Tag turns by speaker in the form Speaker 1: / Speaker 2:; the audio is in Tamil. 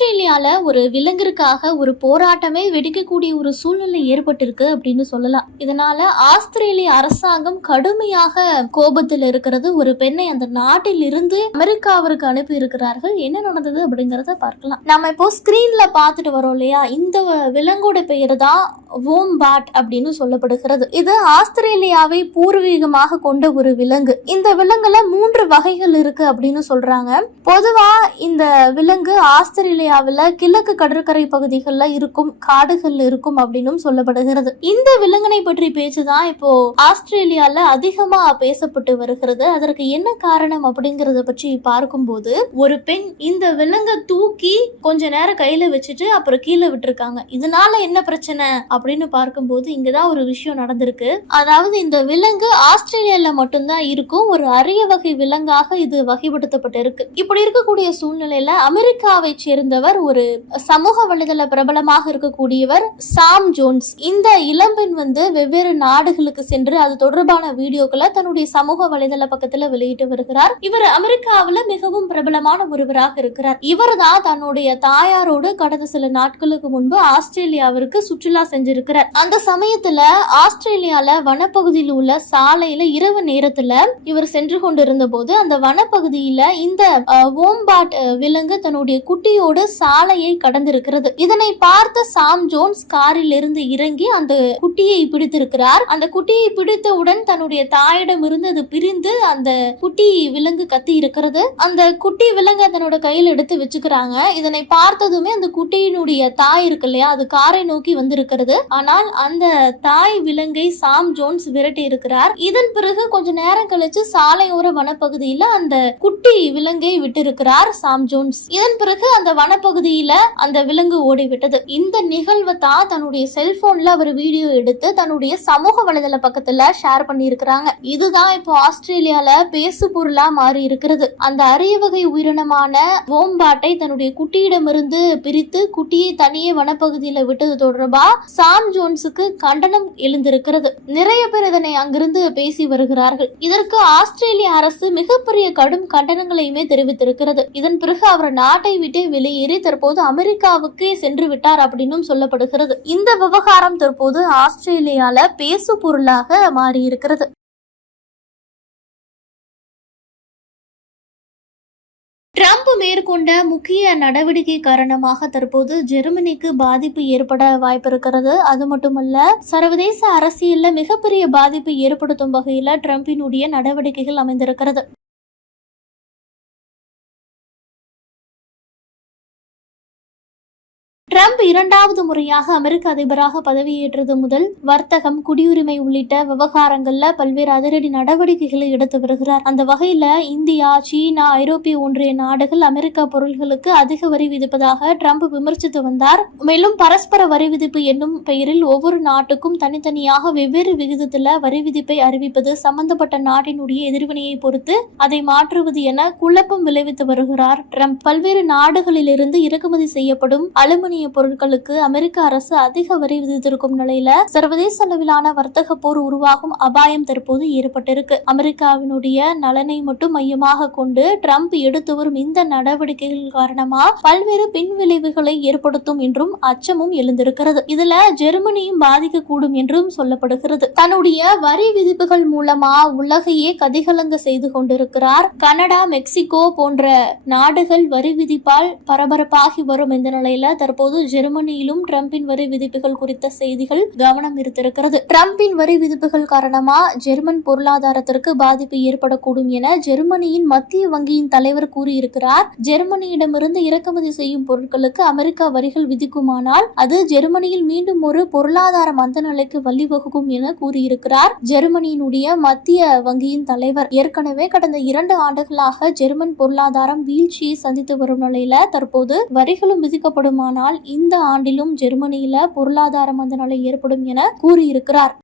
Speaker 1: ஆஸ்திரேலியாவில் ஒரு விலங்கிற்காக ஒரு போராட்டமே வெடிக்கக்கூடிய ஒரு சூழ்நிலை ஏற்பட்டிருக்கு அப்படின்னு சொல்லலாம். இதனால ஆஸ்திரேலிய அரசாங்கம் கடுமையாக கோபத்தில் இருக்கிறது. ஒரு பெண்ணை அந்த நாட்டில் இருந்து அமெரிக்காவிற்கு அனுப்பி இருக்கிறார்கள். என்ன நடந்தது அப்படிங்கிறத பார்க்கலாம். நம்ம இப்போ ஸ்கிரீன்ல பார்த்துட்டு வரோம் இல்லையா? இந்த விலங்கோட பெயர் தான் வோம்பாட் அப்படின்னு சொல்லப்படுகிறது. இது ஆஸ்திரேலியாவை பூர்வீகமாக கொண்ட ஒரு விலங்கு. இந்த விலங்குல மூன்று வகைகள் இருக்கு அப்படின்னு சொல்றாங்க. பொதுவா இந்த விலங்கு ஆஸ்திரேலியாவில் கிழக்கு கடற்கரை பகுதிகளில் இருக்கும் காடுகள் இருக்கும் அப்படின்னும் சொல்லப்படுகிறது. இந்த விலங்கினை பற்றி பேச்சுதான் இப்போ ஆஸ்திரேலியால அதிகமா பேசப்பட்டு வருகிறது. அதற்கு என்ன காரணம் அப்படிங்கறத பற்றி பார்க்கும்போது ஒரு பெண் இந்த விலங்கை தூக்கி கொஞ்ச நேரம் கையில வச்சுட்டு அப்புறம் கீழே விட்டுருக்காங்க. இதனால என்ன பிரச்சனை அப்படின்னு பார்க்கும்போது இங்கதான் ஒரு விஷயம் நடந்திருக்கு. அதாவது இந்த விலங்கு ஆஸ்திரேலியால மட்டும்தான் இருக்கும் ஒரு அரிய வகை விலங்காக இது வகைப்படுத்தப்பட்டிருக்கு. இப்படி இருக்கக்கூடிய சூழ்நிலையில அமெரிக்காவை சேர்ந்தவர் ஒரு சமூக வலைதள பிரபலமாக இருக்கக்கூடியவர் சாம் ஜோன்ஸ். இந்த இளம்பெண் வந்து வெவ்வேறு நாடுகளுக்கு சென்று அது தொடர்பான வீடியோக்களை தன்னுடைய சமூக வலைதள பக்கத்துல வெளியிட்டு வருகிறார். இவர் அமெரிக்காவில் மிகவும் பிரபலமான ஒருவராக இருக்கிறார். இவர் தான் தன்னுடைய தாயாரோடு கடந்த சில நாட்களுக்கு முன்பு ஆஸ்திரேலியாவிற்கு சுற்றுலா செஞ்சிருக்கிறார் அந்த சமயத்துல ஆஸ்திரேலியால வனப்பகுதியில் உள்ள சாலையில இரவு நேரத்துல இவர் சென்று கொண்டிருந்த போது அந்த வனப்பகுதியில இந்த ஓம்பாட் விலங்கு தன்னுடைய குட்டியோடு சாலையை கடந்திருக்கிறது. இதனை பார்த்த சாம் ஜோன்ஸ் காரில் இருந்து இறங்கி அந்த குட்டியை பிடித்திருக்கிறார். அந்த குட்டியை பிடித்தவுடன் தன்னுடைய தாயிடம் இருந்து அது பிரிந்து அந்த குட்டி விலங்கு கத்தி இருக்கிறது. அந்த குட்டி விலங்கு தன்னோட கையில் எடுத்து வச்சுக்கிறாங்க. இதனை பார்த்ததுமே அந்த குட்டியினுடைய தாய் இருக்கு இல்லையா? அது காரை நோக்கி வந்திருக்கிறது. ஆனால் அந்த தாய் விலங்கை சாம் ஜோன்ஸ் விரட்டி இருக்கிறார். இதன் பிறகு கொஞ்ச நேரம் கழிச்சு சாலையோர வனப்பகுதியில அந்த குட்டி விலங்கை விட்டிருக்கிறார் சாம் ஜோன்ஸ். இதன் பிறகு அந்த வனப்பகுதியில அந்த விலங்கு ஓடிவிட்டது. இந்த நிகழ்வை தான் தன்னுடைய செல்போன்ல அவர் வீடியோ எடுத்து தன்னுடைய சமூக வலைதள பக்கத்துல ஷேர் பண்ணியிருக்கிறாங்க. இதுதான் இப்போ ஆஸ்திரேலியால பேசு பொருளா மாறி இருக்கிறது. அந்த அரிய வகை உயிரினமான ஓம்பாட்டை தன்னுடைய குட்டியிடமிருந்து பிரித்து குட்டியை தனியே வனப்பகுதியில விட்டது தொடர்பா டாம் ஜோன்ஸுக்கு கண்டனம் எழுந்திருக்கிறது. நிறைய பேர் இதனை அங்கிருந்து பேசி வருகிறார்கள். இதற்கு ஆஸ்திரேலிய அரசு மிகப்பெரிய கடும் கண்டனங்களையுமே தெரிவித்திருக்கிறது. இதன் பிறகு அவர் நாட்டை விட்டே வெளியேறி தற்போது அமெரிக்காவுக்கே சென்று விட்டார் அப்படின்னும் சொல்லப்படுகிறது. இந்த விவகாரம் தற்போது ஆஸ்திரேலியால பேசு பொருளாக மாறி ட்ரம்ப் மேற்கொண்ட முக்கிய நடவடிக்கை காரணமாக தற்போது ஜெர்மனிக்கு பாதிப்பு ஏற்பட வாய்ப்பு இருக்கிறது அது மட்டுமல்ல சர்வதேச அரசியல்ல மிகப்பெரிய பாதிப்பு ஏற்படுத்தும் வகையில ட்ரம்பினுடைய நடவடிக்கைகள் அமைந்திருக்கிறது. டிரம்ப் இரண்டாவது முறையாக அமெரிக்க அதிபராக பதவியேற்றது முதல் வர்த்தகம் குடியுரிமை உள்ளிட்ட விவகாரங்கள்ல பல்வேறு அதிரடி நடவடிக்கைகளை எடுத்து வருகிறார். அந்த வகையில இந்தியா சீனா ஐரோப்பிய ஒன்றிய நாடுகள் அமெரிக்கா பொருள்களுக்கு அதிக வரி விதிப்பதாக ட்ரம்ப் விமர்சித்து வந்தார். மேலும் பரஸ்பர வரி விதிப்பு என்னும் பெயரில் ஒவ்வொரு நாட்டுக்கும் தனித்தனியாக வெவ்வேறு விகிதத்துல வரி விதிப்பை அறிவிப்பது சம்பந்தப்பட்ட நாட்டினுடைய எதிர்வினையை பொறுத்து அதை மாற்றுவது என குழப்பம் விளைவித்து வருகிறார் ட்ரம்ப். பல்வேறு நாடுகளிலிருந்து இறக்குமதி செய்யப்படும் அலுமினிய பொருட்களுக்கு அமெரிக்க அரசு அதிக வரி விதித்திருக்கும் நிலையில சர்வதேச அளவிலான வர்த்தக போர் உருவாகும் அபாயம் தற்போது ஏற்பட்டிருக்கு. அமெரிக்காவினுடைய நலனை மட்டும் மையமாக கொண்டு ட்ரம்ப் எடுத்து வரும் இந்த நடவடிக்கைகள் காரணமா பல்வேறு பின்விளைவுகளை ஏற்படுத்தும் என்றும் அச்சமும் எழுந்திருக்கிறது. இதுல ஜெர்மனியும் பாதிக்கக்கூடும் என்றும் சொல்லப்படுகிறது. தன்னுடைய வரி விதிப்புகள் மூலமா உலகையே கதிகலங்க செய்து கொண்டிருக்கிறார். கனடா மெக்சிகோ போன்ற நாடுகள் வரி விதிப்பால் பரபரப்பாகி வரும் இந்த நிலையில தற்போது ஜெர்மனியிலும் ட்ரம்பின் வரி விதிப்புகள் குறித்த செய்திகள் கவனம் ஈர்த்திருக்கிறது. ட்ரம்பின் வரி விதிப்புகள் காரணமா ஜெர்மன் பொருளாதாரத்திற்கு பாதிப்பு ஏற்படக்கூடும் என ஜெர்மனியின் மத்திய வங்கியின் தலைவர் கூறியிருக்கிறார். ஜெர்மனியிடமிருந்து இறக்குமதி செய்யும் பொருட்களுக்கு அமெரிக்கா வரிகள் விதிக்குமானால் அது ஜெர்மனியில் மீண்டும் ஒரு பொருளாதார மந்த நிலைக்கு வழிவகுக்கும் என கூறியிருக்கிறார் ஜெர்மனியினுடைய மத்திய வங்கியின் தலைவர். ஏற்கனவே கடந்த இரண்டு ஆண்டுகளாக ஜெர்மன் பொருளாதாரம் வீழ்ச்சியை சந்தித்து வரும் நிலையில தற்போது வரிகளும் விதிக்கப்படுமானால் இந்த ஆண்டிலும் ஜெர்மனியில பொருளாதார மந்த நிலை ஏற்படும் என கூறியிருக்கிறார்.